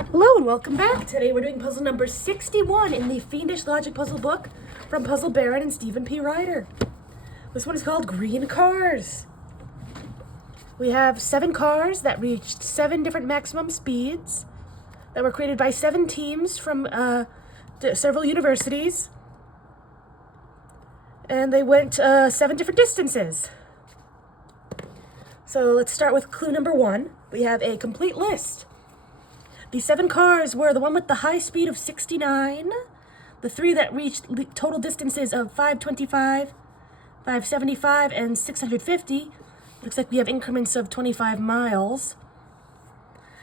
Hello and welcome back. Today we're doing puzzle number 61 in the Fiendish Logic Puzzle book from Puzzle Baron and Stephen P. Ryder. This one is called Green Cars. We have 7 cars that reached 7 different maximum speeds that were created by 7 teams from several universities. And they went 7 different distances. So let's start with clue number 1. We have a complete list. The 7 cars were the one with the high speed of 69, the 3 that reached total distances of 525, 575, and 650. Looks like we have increments of 25 miles.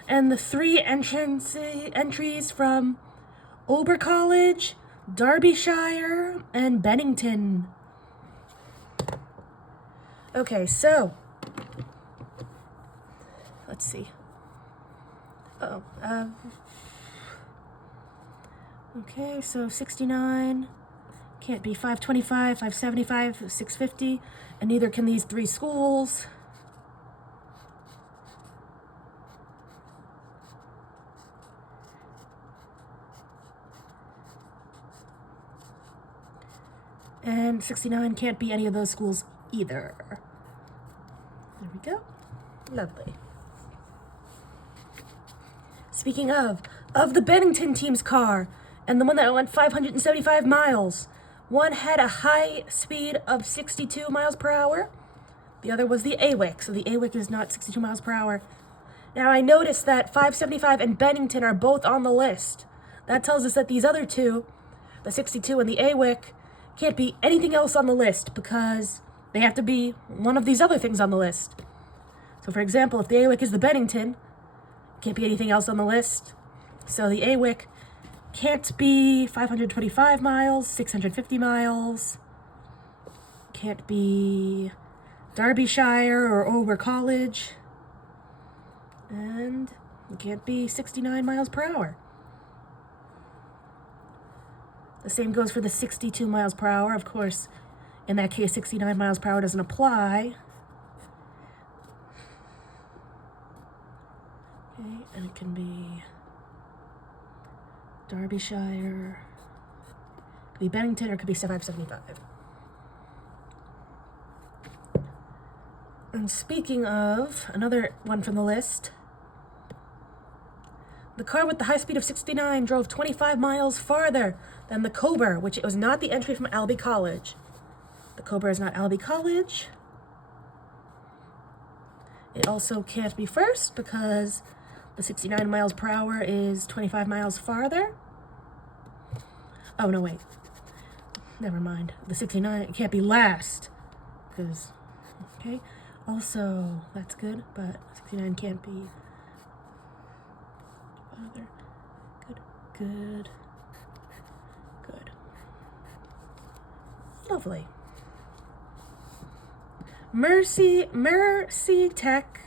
And the 3 entries from Ober College, Derbyshire, and Bennington. Okay, so let's see. Okay, so 69 can't be 525, 575, 650, and neither can these 3 schools. And 69 can't be any of those schools either. There we go. Lovely. Speaking of the Bennington team's car, and the one that went 575 miles, one had a high speed of 62 miles per hour. The other was the AWIC, so the AWIC is not 62 miles per hour. Now I noticed that 575 and Bennington are both on the list. That tells us that these other 2, the 62 and the AWIC, can't be anything else on the list because they have to be one of these other things on the list. So for example, if the AWIC is the Bennington, can't be anything else on the list. So the AWIC can't be 525 miles, 650 miles. Can't be Derbyshire or Ober College. And it can't be 69 miles per hour. The same goes for the 62 miles per hour. Of course, in that case, 69 miles per hour doesn't apply. Okay, and it can be Derbyshire, it could be Bennington, or it could be 575. And speaking of another one from the list, the car with the high speed of 69 drove 25 miles farther than the Cobra, which was not the entry from Albee College. The Cobra is not Albee College. It also can't be first because the 69 miles per hour is 25 miles farther. Oh, no, wait. Never mind. The 69, it can't be last. Because, okay. Also, that's good, but 69 can't be farther. Good. Lovely. Mercy Tech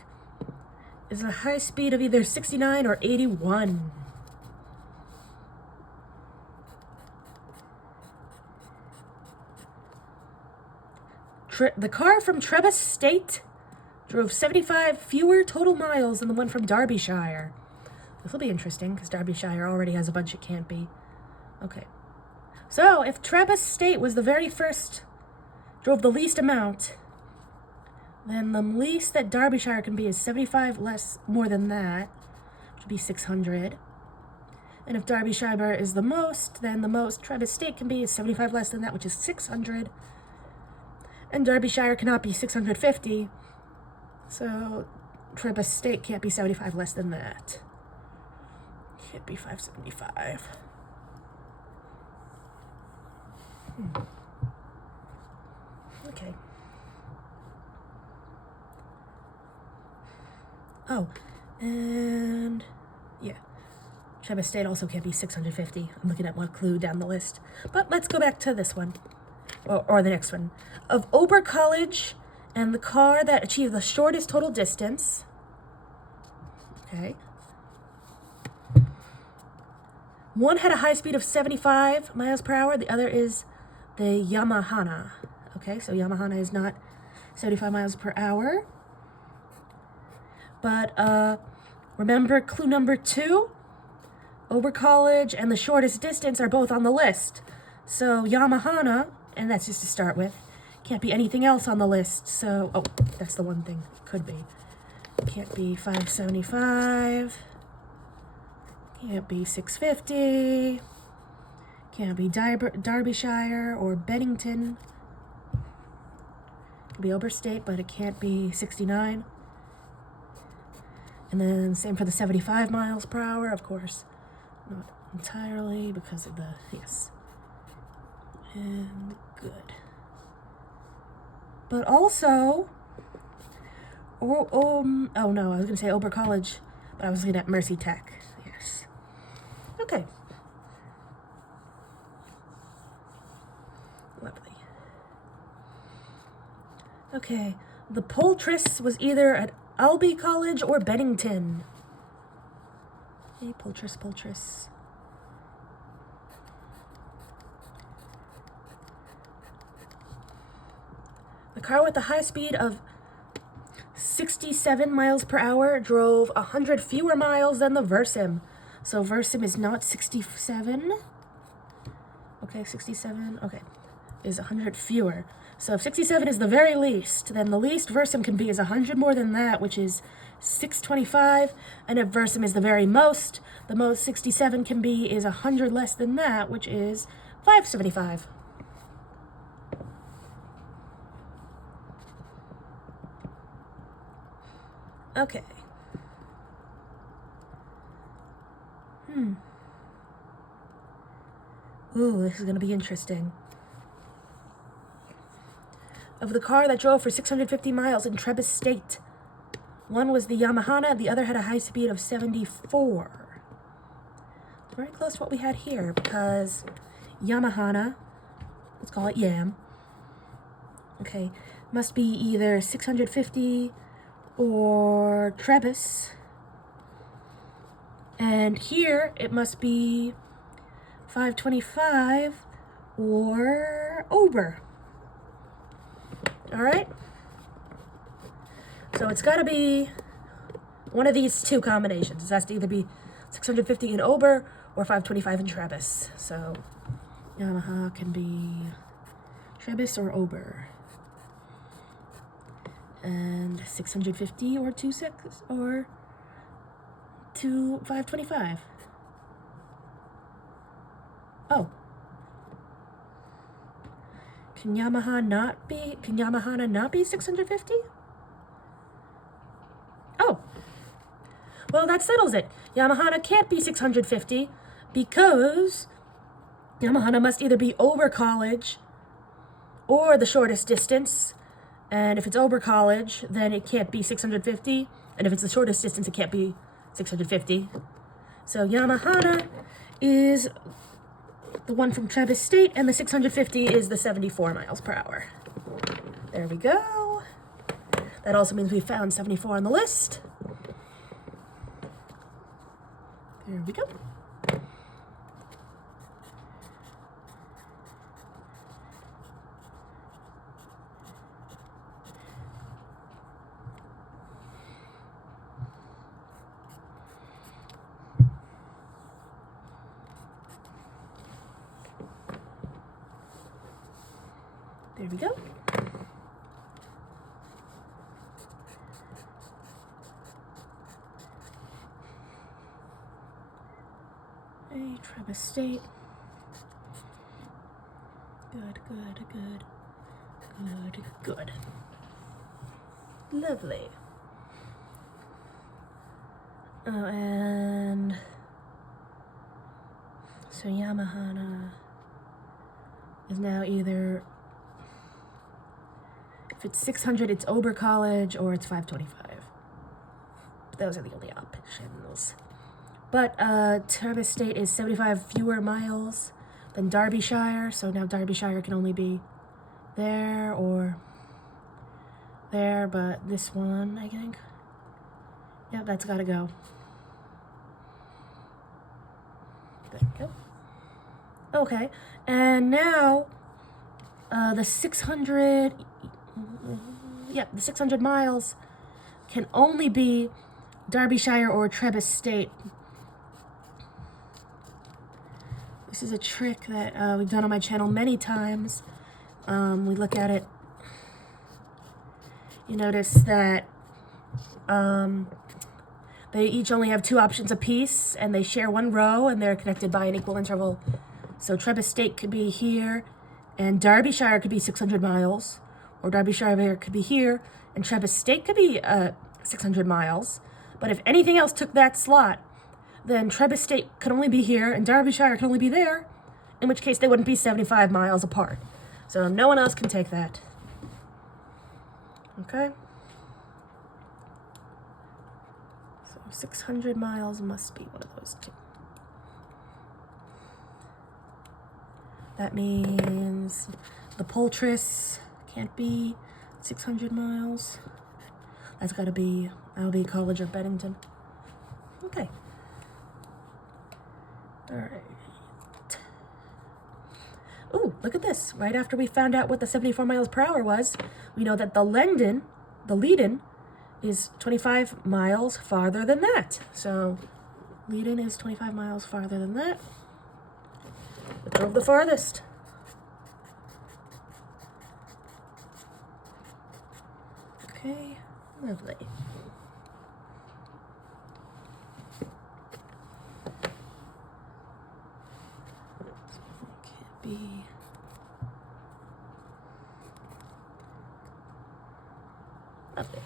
is a high speed of either 69 or 81. The car from Trebas State drove 75 fewer total miles than the one from Derbyshire. This will be interesting because Derbyshire already has a bunch it can't be. Okay. So if Trebas State was the very first, drove the least amount, then the least that Derbyshire can be is 75 more than that, which would be 600. And if Derbyshire is the most, then the most Trebas State can be is 75 less than that, which is 600. And Derbyshire cannot be 650, so Trebas State can't be 75 less than that. Can't be 575. Okay. Oh, and yeah, Trebas State also can't be 650. I'm looking at one clue down the list. But let's go back to this one, or the next one. Of Ober College and the car that achieved the shortest total distance. Okay. One had a high speed of 75 miles per hour. The other is the Yamaha. Okay, so Yamaha is not 75 miles per hour. But remember clue number 2? Ober College and the shortest distance are both on the list. So Yamahana, and that's just to start with, can't be anything else on the list. So, oh, that's the one thing. Could be. Can't be 575. Can't be 650. Can't be Derbyshire or Bennington. Could be Oberstate, but it can't be 69. And then same for the 75 miles per hour, of course. Not entirely because of the, yes. And good. But also, oh no, I was going to say Ober College, but I was looking at Mercy Tech. Yes. Okay. Lovely. Okay, the Poultice was either at Albee College or Bennington. Hey, Poultice. The car with the high speed of 67 miles per hour drove 100 fewer miles than the Versim. So Versim is not 67. Okay, 67, okay, is 100 fewer. So if 67 is the very least, then the least Versim can be is 100 more than that, which is 625. And if Versim is the very most, the most 67 can be is 100 less than that, which is 575. Okay. Ooh, this is going to be interesting. Of the car that drove for 650 miles in Trebas State, one was the Yamahana, the other had a high speed of 74. Very close to what we had here, because Yamahana, let's call it Yam, okay, must be either 650 or Trebas. And here, it must be 525 or Ober. All right? So it's got to be one of these two combinations. It has to either be 650 in Ober or 525 in Trebas. So Yamaha can be Trebas or Ober. And 650 or 26 or 525. Oh. Can Yamahana not be 650? Oh. Well, that settles it. Yamahana can't be 650 because Yamahana must either be Ober College or the shortest distance. And if it's Ober College, then it can't be 650. And if it's the shortest distance, it can't be 650. So Yamahana is the one from Trebas State, and the 650 is the 74 miles per hour. There we go. That also means we found 74 on the list. There we go. There we go. Hey, Trebas State. Good. Lovely. Oh, and so Yamahana is now either, if it's 600, it's Ober College, or it's 525. Those are the only options. But Trebas State is 75 fewer miles than Derbyshire, so now Derbyshire can only be there or there, but this one, I think. Yep, that's gotta go. There we go. Okay, and now the 600, the 600 miles can only be Derbyshire or Trebas State. is a trick that we've done on my channel many times. We look at it. You notice that they each only have 2 options apiece, and they share 1 row, and they're connected by an equal interval. So Trebus State could be here, and Derbyshire could be 600 miles, or Derbyshire could be here, and Trebus State could be 600 miles. But if anything else took that slot, then Trebus State could only be here, and Derbyshire could only be there, in which case they wouldn't be 75 miles apart. So no one else can take that. Okay? So 600 miles must be one of those 2. That means the Poultice can't be 600 miles. That'll be College of Bennington. Okay. All right. Ooh, look at this. Right after we found out what the 74 miles per hour was, we know that the lead-in, is 25 miles farther than that. So, lead-in is 25 miles farther than that. It drove the farthest. Okay, lovely. Can't be. Lovely.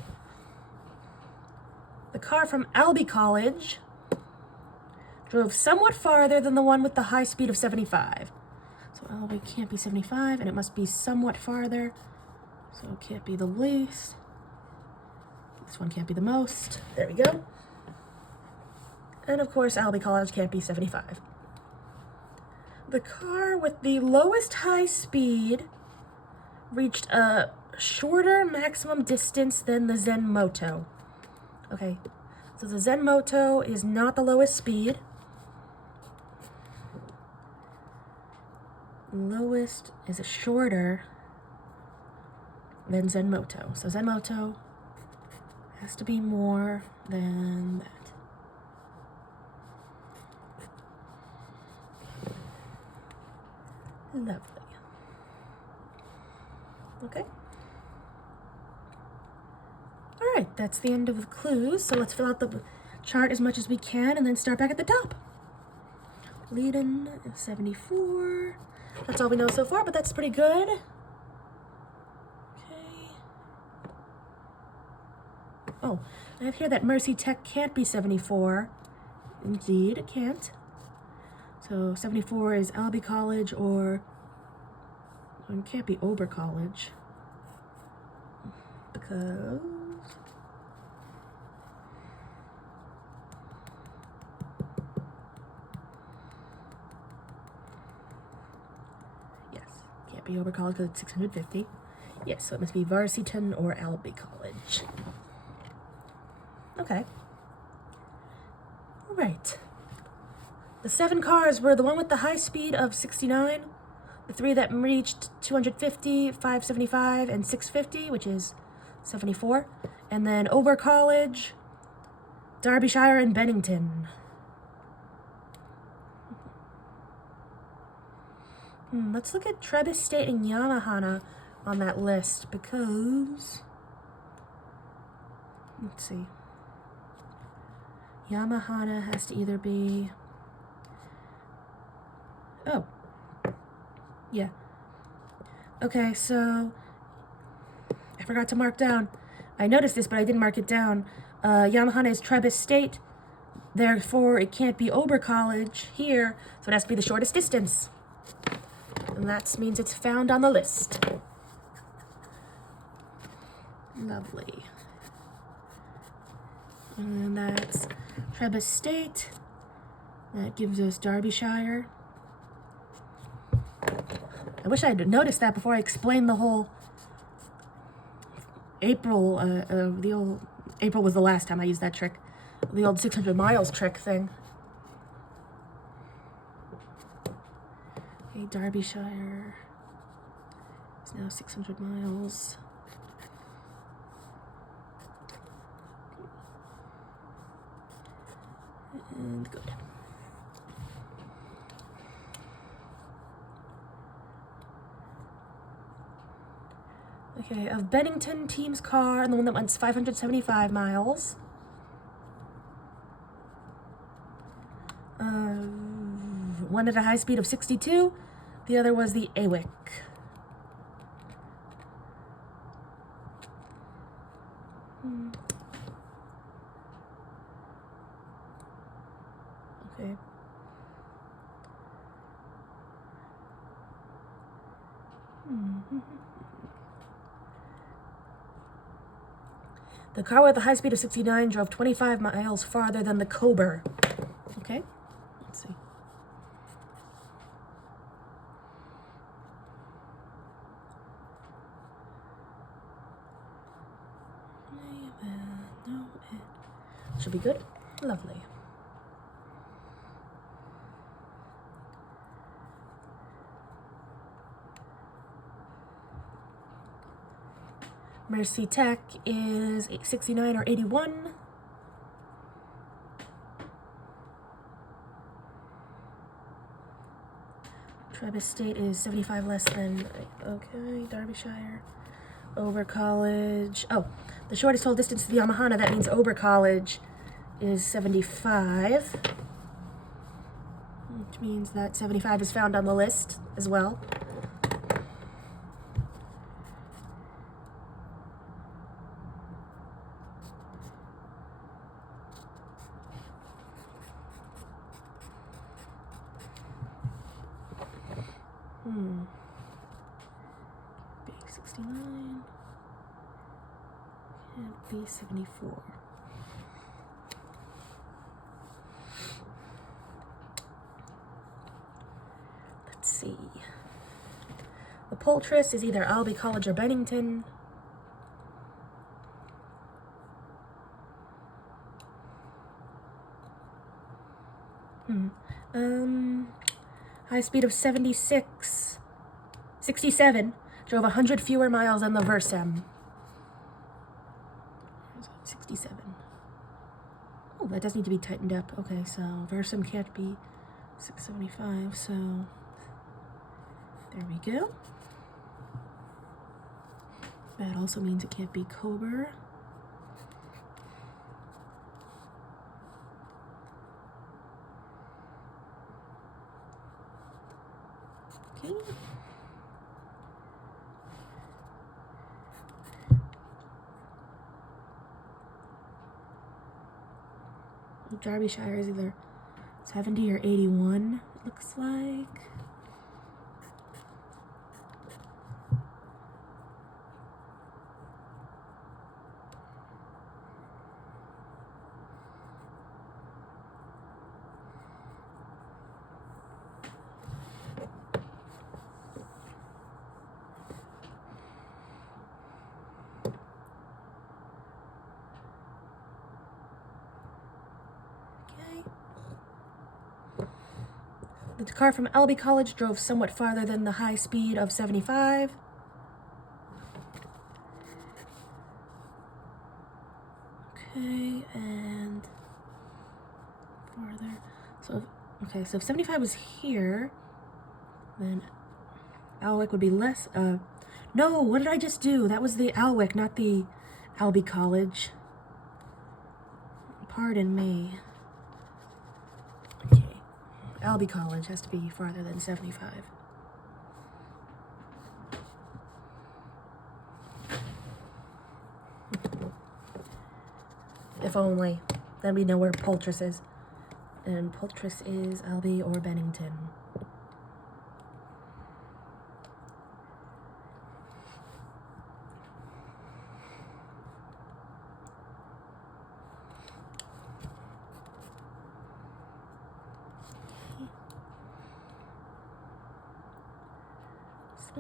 The car from Albi College drove somewhat farther than the one with the high speed of 75. So Albi can't be 75, and it must be somewhat farther. So it can't be the least. This one can't be the most. There we go. And of course, Albi College can't be 75. The car with the lowest high speed reached a shorter maximum distance than the Zen Moto. Okay, so the Zen Moto is not the lowest speed. Lowest is shorter than Zen Moto. So Zen Moto has to be more than that. Lovely. Okay. All right, that's the end of the clues. So let's fill out the chart as much as we can and then start back at the top. Lead-in is 74. That's all we know so far, but that's pretty good. Okay. Oh, I have here that Mercy Tech can't be 74. Indeed, it can't. So 74 is Albi College, or it can't be Ober College, because yes, can't be Ober College because it's 650. Yes, so it must be Varsiton or Albi College. Okay. All right. The 7 cars were the one with the high speed of 69, the 3 that reached 250, 575, and 650, which is 74, and then Ober College, Derbyshire, and Bennington. Let's look at Trebus State and Yamahana on that list, because, let's see, Yamahana has to either be, oh, yeah. Okay, so I forgot to mark down. I noticed this, but I didn't mark it down. Yamahana is Trebus State, therefore it can't be Ober College here, so it has to be the shortest distance. And that means it's found on the list. Lovely. And that's Trebus State. That gives us Derbyshire. I wish I had noticed that before I explained the whole April, April was the last time I used that trick. The old 600 miles trick thing. Okay, Derbyshire is now 600 miles. And good. Okay, of Bennington team's car, and the one that went 575 miles. One at a high speed of 62. The other was the AWIC. Okay. The car with a high speed of 69 drove 25 miles farther than the Cobra. Okay, let's see. Should be good. Lovely. Mercy Tech is 69 or 81. Travis State is 75 less than, okay, Derbyshire. Ober College, oh, the shortest whole distance to the Yamahana, that means Ober College is 75. Which means that 75 is found on the list as well. B69 and B74. Let's see. The Poultice is either Albee College or Bennington. High speed of 67, drove 100 fewer miles than the Versem. 67. Oh, that does need to be tightened up. Okay, so Versem can't be 675, so there we go. That also means it can't be Cobra. Okay. Derbyshire is either 70 or 81, it looks like. The car from Albee College drove somewhat farther than the high speed of 75. Okay, and farther. So, okay, so if 75 was here, then Alwick would be less. No, what did I just do? That was the Alwick, not the Albee College. Pardon me. Okay. Albee College has to be farther than 75. If only. Then we know where Poultice is. And Poultice is Albee or Bennington.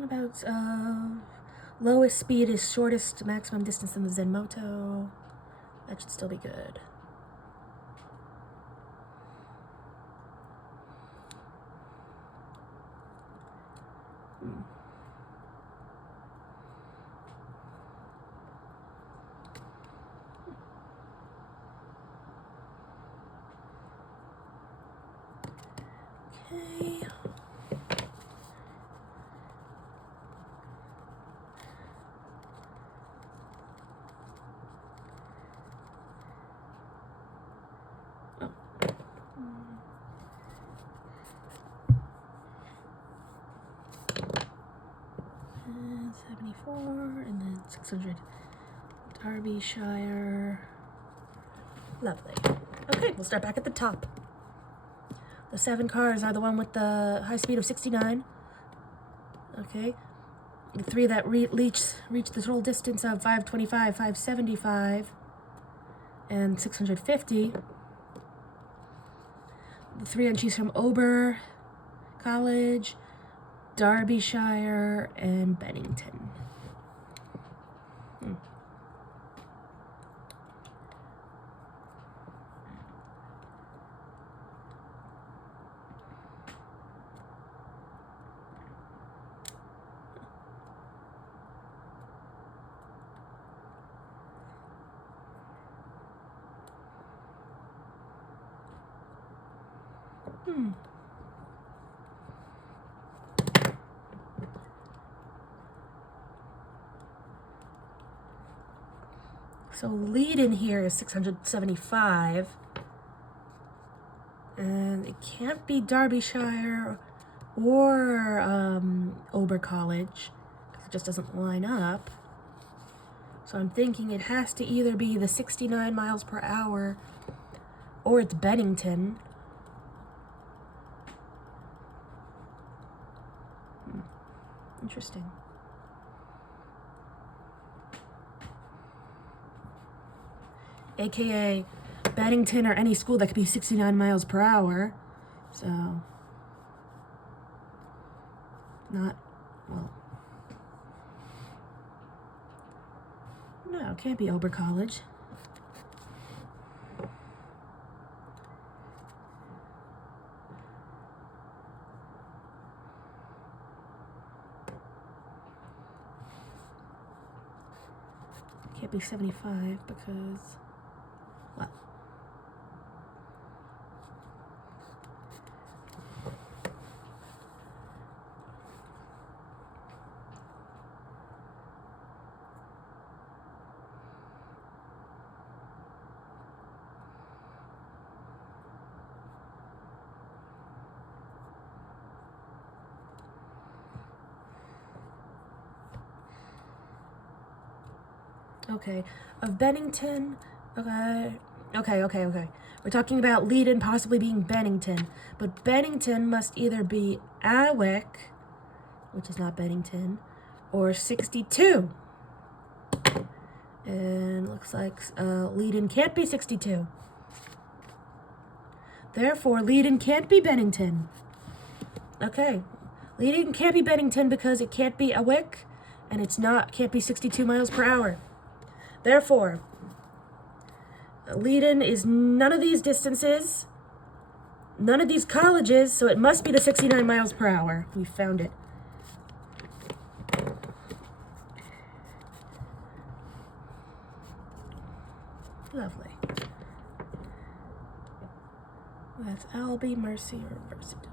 About lowest speed is shortest maximum distance in the Zenmoto. That should still be good. Okay. 600. Derbyshire. Lovely. Okay, we'll start back at the top. The 7 cars are the one with the high speed of 69. Okay. The 3 that reach the total distance of 525, 575, and 650. The 3 entries from Ober College, Derbyshire, and Bennington. So lead in here is 675, and it can't be Derbyshire or Ober College, because it just doesn't line up. So I'm thinking it has to either be the 69 miles per hour or it's Bennington. Interesting. AKA Bennington or any school that could be 69 miles per hour. So, not, well, no, it can't be Ober College. Can't be 75 because, well, okay, of Bennington, okay. We're talking about lead-in possibly being Bennington, but Bennington must either be Awick, which is not Bennington, or 62. And looks like lead-in can't be 62. Therefore, lead-in can't be Bennington. Okay, lead-in can't be Bennington because it can't be Awick, and can't be 62 miles per hour. Therefore, lead-in is none of these distances, none of these colleges, so it must be the 69 miles per hour. We found it. Lovely. That's Albee, Mercy, or Versiton.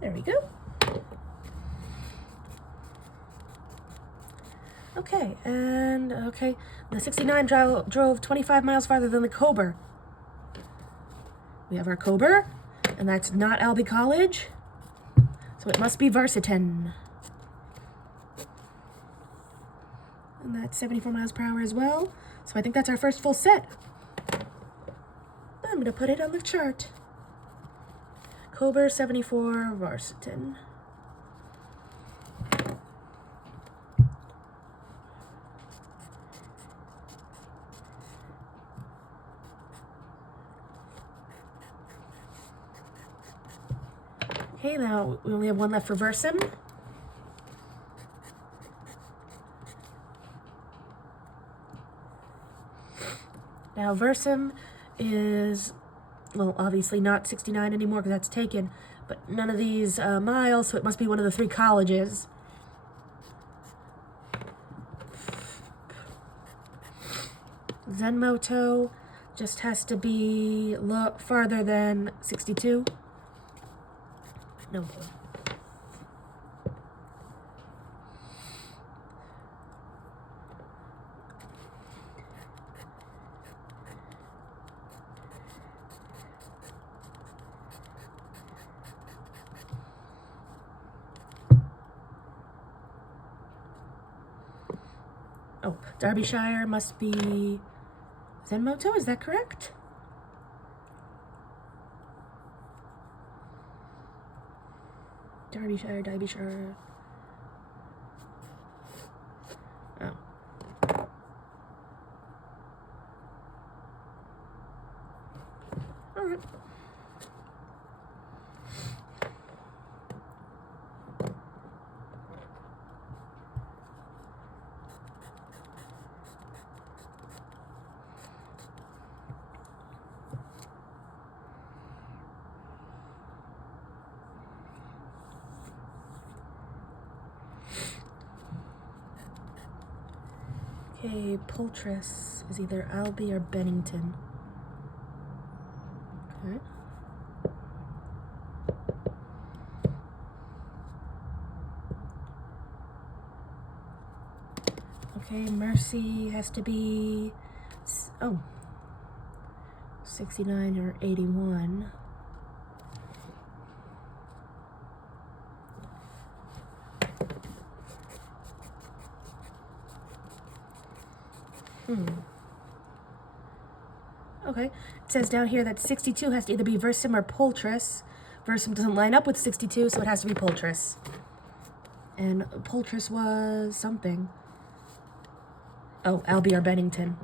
There we go. Okay, the 69 drove 25 miles farther than the Cober. We have our Cober, and that's not Albee College, so it must be Versiton. And that's 74 miles per hour as well, so I think that's our first full set. I'm going to put it on the chart. Cober 74, Versiton. Okay, now we only have one left for Versum. Now Versum is, well, obviously not 69 anymore because that's taken, but none of these miles, so it must be one of the 3 colleges. Zenmoto just has to be farther than 62. No more. Oh, Derbyshire must be Zenmoto, is that correct? Derbyshire. Oh. Alright. Okay, Poultice is either Albie or Bennington. Okay. Okay, Mercy has to be, 69 or 81. Okay, it says down here that 62 has to either be Versum or Poultice. Versum doesn't line up with 62, so it has to be Poultice. And Poultice was something. Oh, Albie or Bennington.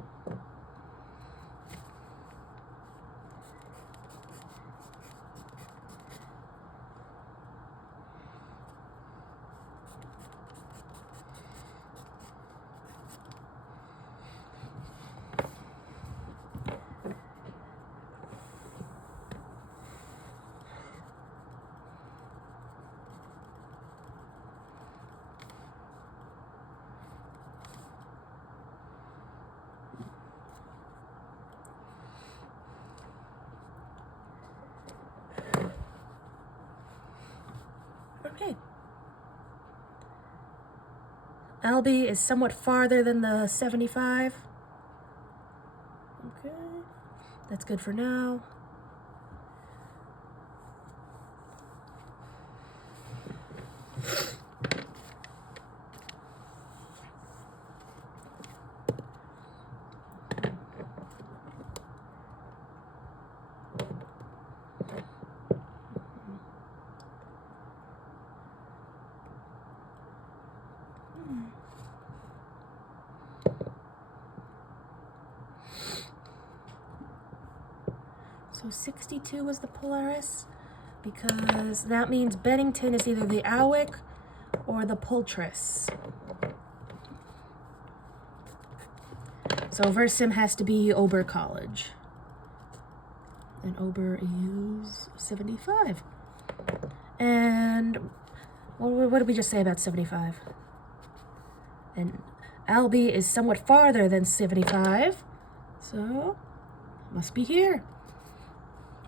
Okay. Albie is somewhat farther than the 75. Okay. That's good for now. So 62 was the Polaris, because that means Bennington is either the Alwick or the Poultice. So Versum has to be Ober College. And Ober is 75. And what did we just say about 75? And Albie is somewhat farther than 75. So, must be here.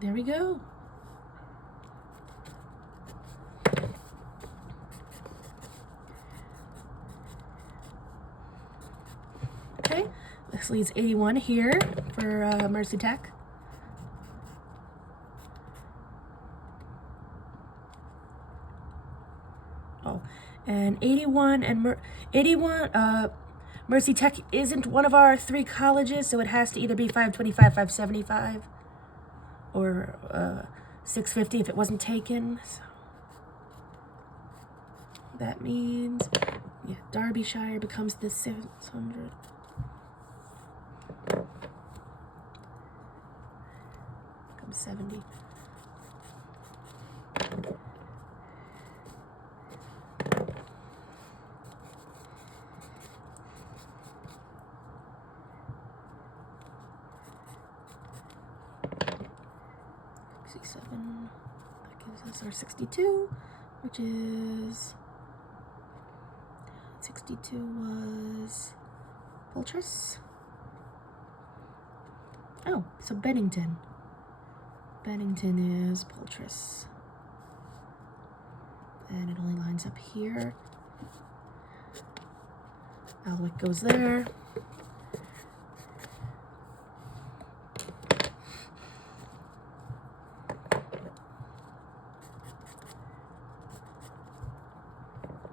There we go. Okay, this leaves 81 here for Mercy Tech. Oh, and 81 and 81, Mercy Tech isn't one of our 3 colleges, so it has to either be 525, 575. Or 650 if it wasn't taken. So that means, yeah, Derbyshire becomes the 600. Becomes 70. That gives us our 62, which is 62 was Poultice. Oh, so Bennington. Bennington is Poultice. And it only lines up here. Alwick goes there.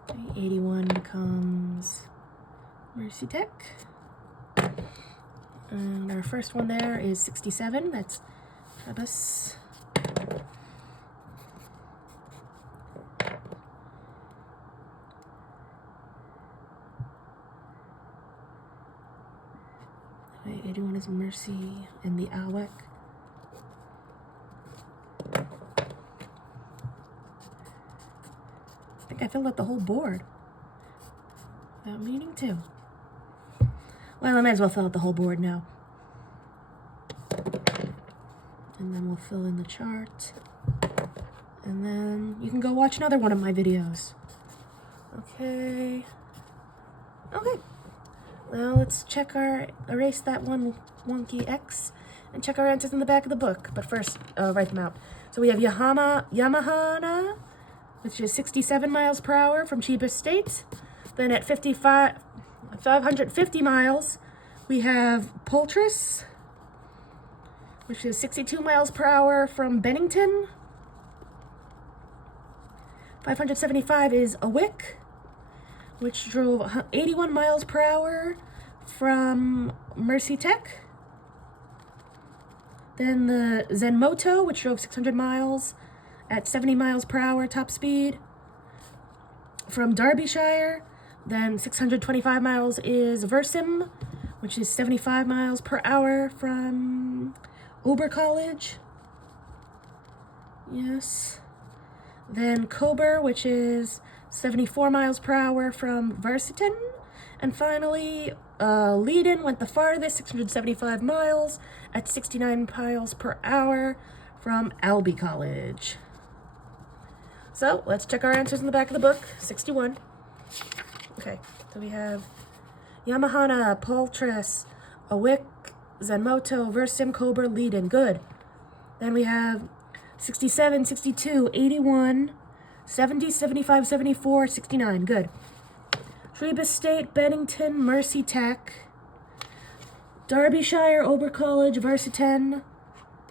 Okay, 81 becomes Mercy Mercy Tech. And our first one there is 67. That's Trebus. Okay, 81 is Mercy and the Alwec. I think I filled out the whole board without meaning to. Well, I might as well fill out the whole board now. And then we'll fill in the chart. And then you can go watch another one of my videos. Okay. Okay. Now let's check erase that one wonky X and check our answers in the back of the book. But first, write them out. So we have Yamaha, which is 67 miles per hour from Chiba State. Then at 550 miles, we have Poltris, which is 62 miles per hour from Bennington. 575 is a Wick, which drove 81 miles per hour from Mercy Tech. Then the Zenmoto, which drove 600 miles at 70 miles per hour top speed from Derbyshire. Then 625 miles is Versim, which is 75 miles per hour from Ober College. Yes. Then Kober, which is 74 miles per hour from Versiten. And finally, Leiden went the farthest, 675 miles at 69 miles per hour from Alby College. So let's check our answers in the back of the book. 61. Okay, so we have Yamaha, Poltris, Awick, Zenmoto, Versim, Kober, Leiden. Good. Then we have 67, 62, 81, 70, 75, 74, 69. Good. Chiba State, Bennington, Mercy Tech, Derbyshire, Ober College, Versiten,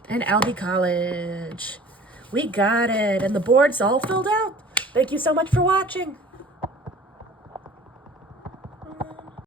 and Alby College. We got it. And the board's all filled out. Thank you so much for watching.